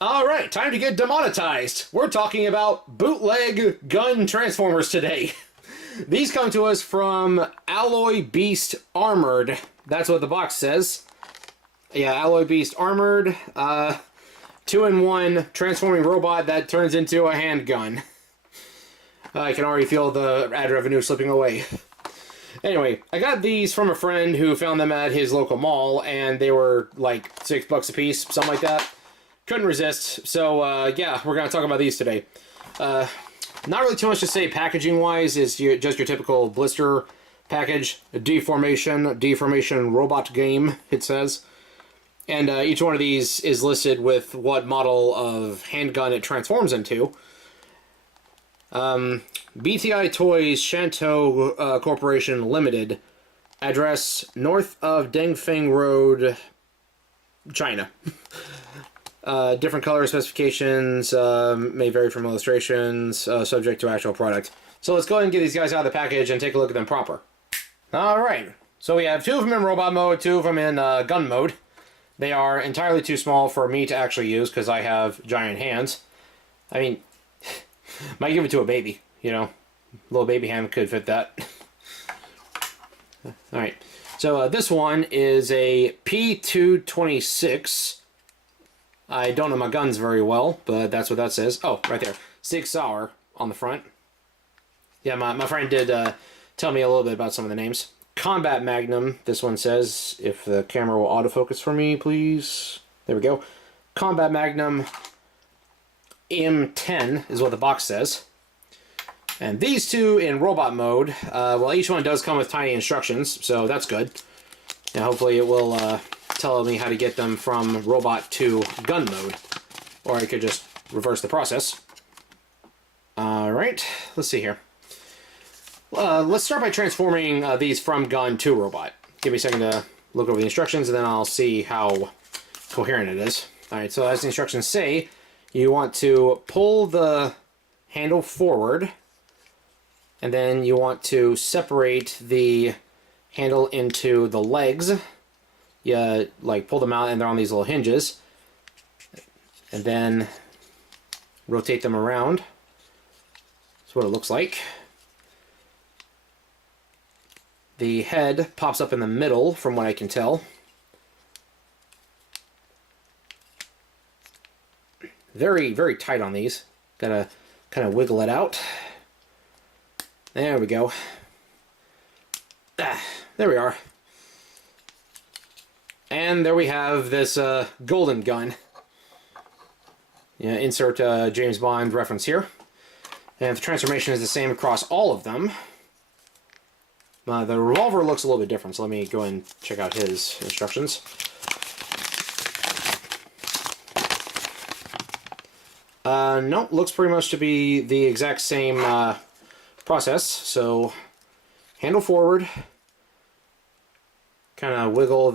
Alright, time to get demonetized. We're talking about bootleg gun transformers today. These come to us from Alloy Beast Armored. That's what the box says. Yeah, Alloy Beast Armored. 2-in-1 transforming robot that turns into a handgun. I can already feel the ad revenue slipping away. Anyway, I got these from a friend who found them at his local mall, and they were like $6 a piece, something like that. Couldn't resist, so yeah, we're going to talk about these today. Not really too much to say packaging-wise, is just your typical blister package. Deformation robot game, it says. And each one of these is listed with what model of handgun it transforms into. BTI Toys Shantou Corporation Limited. Address north of Dengfeng Road, China. Different color specifications, may vary from illustrations, subject to actual product. So let's go ahead and get these guys out of the package and take a look at them proper. Alright, so we have two of them in robot mode, two of them in gun mode. They are entirely too small for me to actually use because I have giant hands. I mean, might give it to a baby, you know. Little baby hand could fit that. Alright, so this one is a P226. I don't know my guns very well, but that's what that says. Oh, right there. Sig Sauer on the front. Yeah, my friend did tell me a little bit about some of the names. Combat Magnum, this one says, if the camera will autofocus for me, please. There we go. Combat Magnum M10 is what the box says. And these two in robot mode, well, each one does come with tiny instructions, so that's good. And hopefully it will tell me how to get them from robot to gun mode. Or I could just reverse the process. Alright, let's see here. Let's start by transforming these from gun to robot. Give me a second to look over the instructions and then I'll see how coherent it is. Alright, so as the instructions say, you want to pull the handle forward and then you want to separate the handle into the legs. You like pull them out and they're on these little hinges, and then rotate them around. That's what it looks like. The head pops up in the middle from what I can tell. Very, very tight on these. Gotta kind of wiggle it out. There we go. There we are. And there we have this golden gun. Yeah, insert James Bond reference here. And the transformation is the same across all of them. The revolver looks a little bit different, so let me go and check out his instructions. No, looks pretty much to be the exact same process. So, handle forward. Kind of wiggle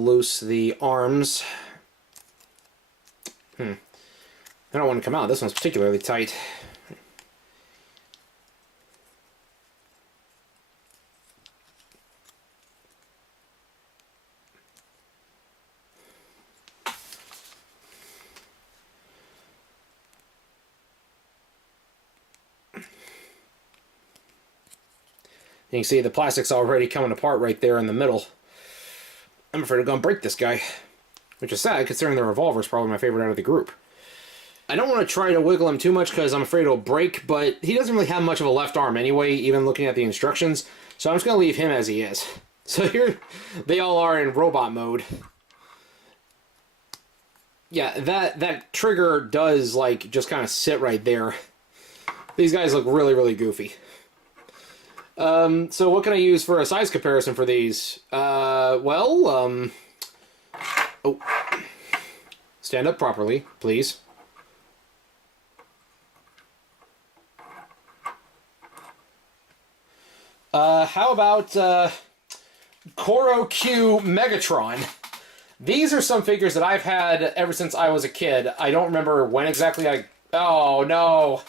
loose the arms. They don't want to come out. This one's particularly tight. You can see the plastic's already coming apart right there in the middle. I'm afraid I'm going to break this guy. Which is sad, considering the revolver's probably my favorite out of the group. I don't want to try to wiggle him too much because I'm afraid it'll break, but he doesn't really have much of a left arm anyway, even looking at the instructions. So I'm just going to leave him as he is. So here they all are in robot mode. Yeah, that trigger does, like, just kind of sit right there. These guys look really, really goofy. So what can I use for a size comparison for these? Oh. Stand up properly, please. How about, Koro Q Megatron? These are some figures that I've had ever since I was a kid. I don't remember when exactly oh, no!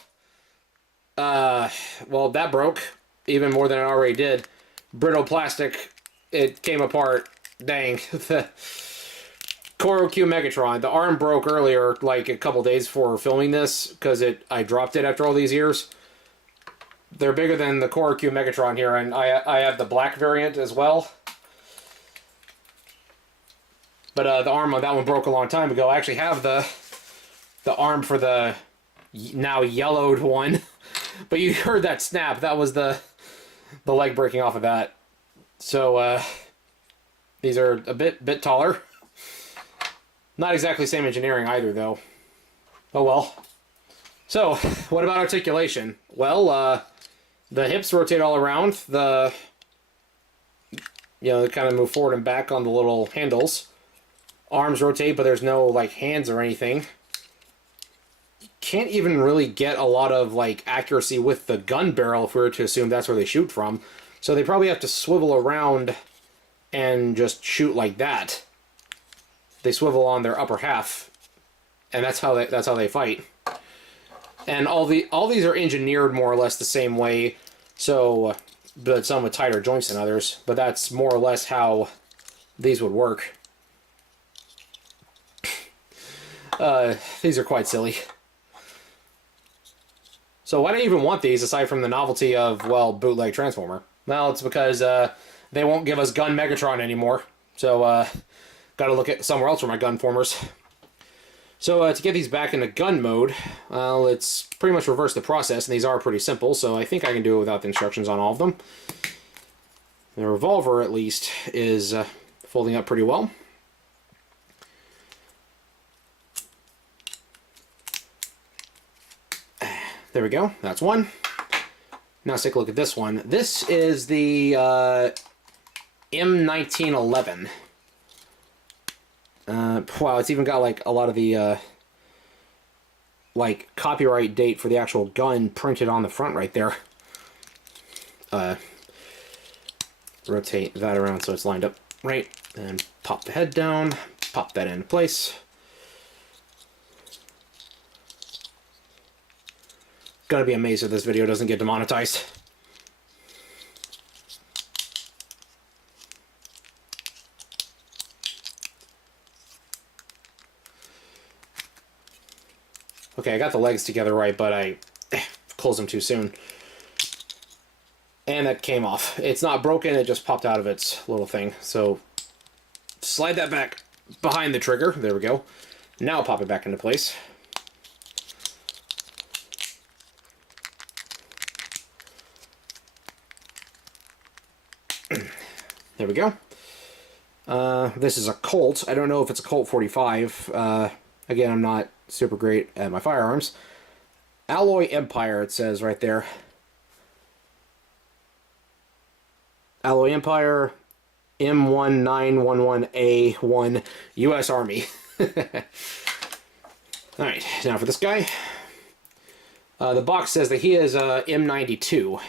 Well, that broke. Even more than it already did. Brittle plastic. It came apart. Dang. Q Megatron. The arm broke earlier, like a couple days before filming this, because I dropped it after all these years. They're bigger than the Q Megatron here, and I have the black variant as well. But the arm on that one broke a long time ago. I actually have the arm for the now yellowed one. But you heard that snap. That was the leg breaking off of that. So these are a bit taller. Not exactly same engineering either, though. Oh well. So, what about articulation? Well, the hips rotate all around. They kind of move forward and back on the little handles. Arms rotate, but there's no, like, hands or anything. You can't even really get a lot of, like, accuracy with the gun barrel if we were to assume that's where they shoot from. So they probably have to swivel around and just shoot like that. They swivel on their upper half, and that's how they fight. And all these are engineered more or less the same way. So, but some with tighter joints than others. But that's more or less how these would work. These are quite silly. So why do you even want these aside from the novelty of, well, bootleg Transformer? Well, it's because they won't give us Gun Megatron anymore. So gotta look at somewhere else for my Gunformers. So to get these back into gun mode, well, it's pretty much reverse the process, and these are pretty simple, so I think I can do it without the instructions on all of them. The revolver, at least, is folding up pretty well. There we go. That's one. Now let's take a look at this one. This is the M1911. Wow, it's even got like a lot of the like copyright date for the actual gun printed on the front right there. Rotate that around so it's lined up right, and pop the head down, pop that into place. Gonna be amazed if this video doesn't get demonetized. Okay, I got the legs together right, but I closed them too soon. And that came off. It's not broken, it just popped out of its little thing. So, slide that back behind the trigger. There we go. Now pop it back into place. There we go. This is a Colt. I don't know if it's a Colt 45. Again, I'm not super great at my firearms. Alloy Empire, it says right there. Alloy Empire M1911A1 U.S. Army. Alright, now for this guy. The box says that he is M92.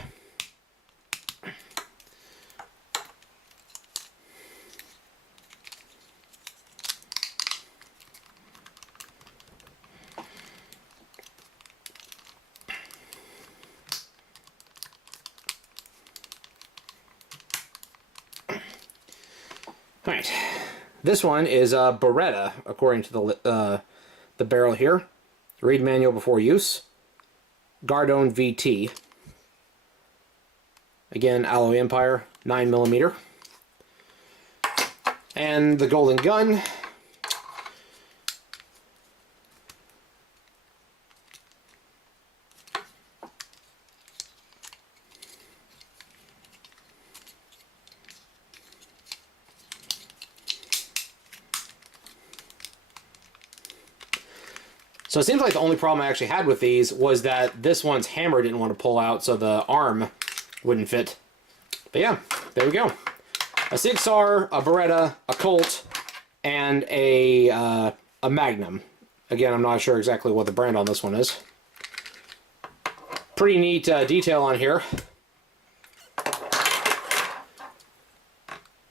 Alright, this one is a Beretta, according to the barrel here. Read manual before use. Gardone VT. Again, Alloy Empire, 9mm. And the Golden Gun. So it seems like the only problem I actually had with these was that this one's hammer didn't want to pull out, so the arm wouldn't fit. But yeah, there we go. A Sig Sauer, a Beretta, a Colt, and a Magnum. Again, I'm not sure exactly what the brand on this one is. Pretty neat detail on here.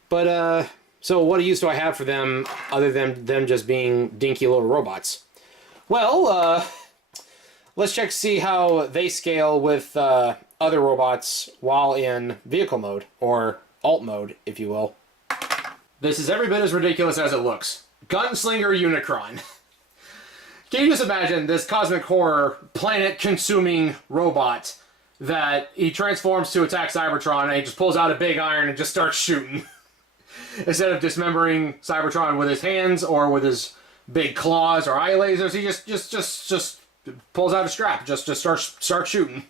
But, so what use do I have for them other than them just being dinky little robots? Well, let's check to see how they scale with other robots while in vehicle mode, or alt mode, if you will. This is every bit as ridiculous as it looks. Gunslinger Unicron. Can you just imagine this cosmic horror, planet-consuming robot that he transforms to attack Cybertron, and he just pulls out a big iron and just starts shooting. Instead of dismembering Cybertron with his hands or with his big claws or eye lasers, he just pulls out a strap, just starts shooting.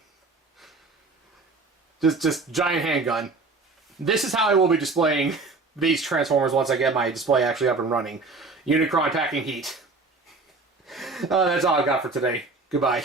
Just giant handgun. This is how I will be displaying these Transformers once I get my display actually up and running. Unicron packing heat. That's all I've got for today. Goodbye.